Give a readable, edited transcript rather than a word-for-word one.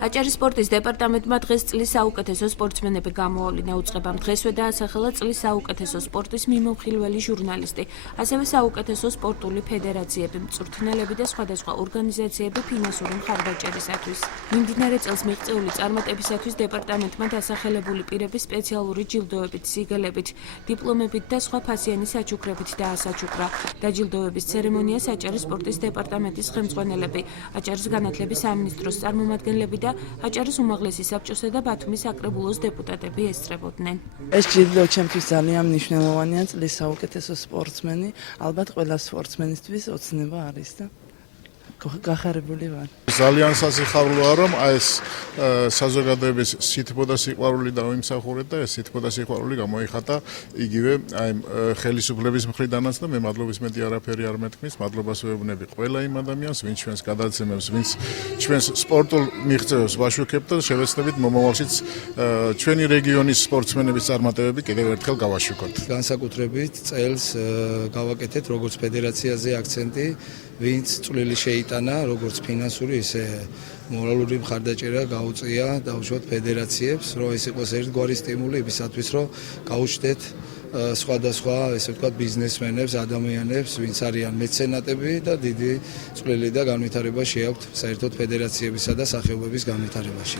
აჭარის სპორტის დეპარტამენტმა დღეს წლის საუკეთესო სპორტსმენები გამოავლინა. უწყებამ დღესვე დაასახელა წლის საუკეთესო სპორტის მიმოხილველი ჟურნალისტი, ასევე საუკეთესო სპორტული ფედერაციები, მწვრთნელები და სხვადასხვა ორგანიზაციები ფინანსური მხარდაჭერისათვის. მიმდინარე წელს მიღწეული წარმატებისათვის დეპარტამენტმა დასახელებული პირების სპეციალური ჯილდოებით, სიგელებით, დიპლომებით და სხვა ფასიანი საჩუქრებით დაასაჩუქრა. დაჯილდოების ცერემონიას აჭარის სპორტის დეპარტამენტის ხელმძღვანელები, აჭარის განათლების სამინისტროს წარმომადგენლები და აჭარის უმაღლესი საბჭოსა და ბათუმის საკრებულოს დეპუტატები ესწრებოდნენ. ეს ჯილდო ჩემთვის ძალიან მნიშვნელოვანია, წლის საუკეთესო სპორტსმენი, ალბათ ყველა სპორტსმენისთვის ოცნება არის და გახარებული ვარ. ძალიან სასიხარულოა, რომ ეს საზოგადოების სითბო და სიყვარული დაიმსახურეთ და ეს სითბო და სიყვარული გამოიხატა იგივე აი ხელისუფლების მხრიდანაც და მე მადლობის მეტი არაფერი არ მეთქმის. მადლობას ვეუბნები ყველა იმ ადამიანს, ვინც ჩვენს გადაცემებს, ვინც ჩვენს სპორტულ მიღწევებს ვაშუქებთ და შევეცდებით მომავალშიც ჩვენი რეგიონის სპორტსმენების წარმატებები კიდევ ერთხელ გავაშუქოთ. განსაკუთრებით წელს გავაკეთეთ როგორც ფედერაციაზე აქცენტი, ვინც წვლილი შეიტანა როგორც ფინანსური ისე მორალური მხარდაჭერა გაუწია დაუშვათ ფედერაციებს, რომ ეს იყოს ერთგვარი სტიმული იმისათვის, რომ გაუჩნდეთ სხვადასხვა, ესე ვთქვათ, ბიზნესმენებს, ადამიანებს, ვინც არიან მეცენატები და დიდი წვლილი და განვითარება შეაქვთ საერთოდ ფედერაციებისა და სახეობების განვითარებაში.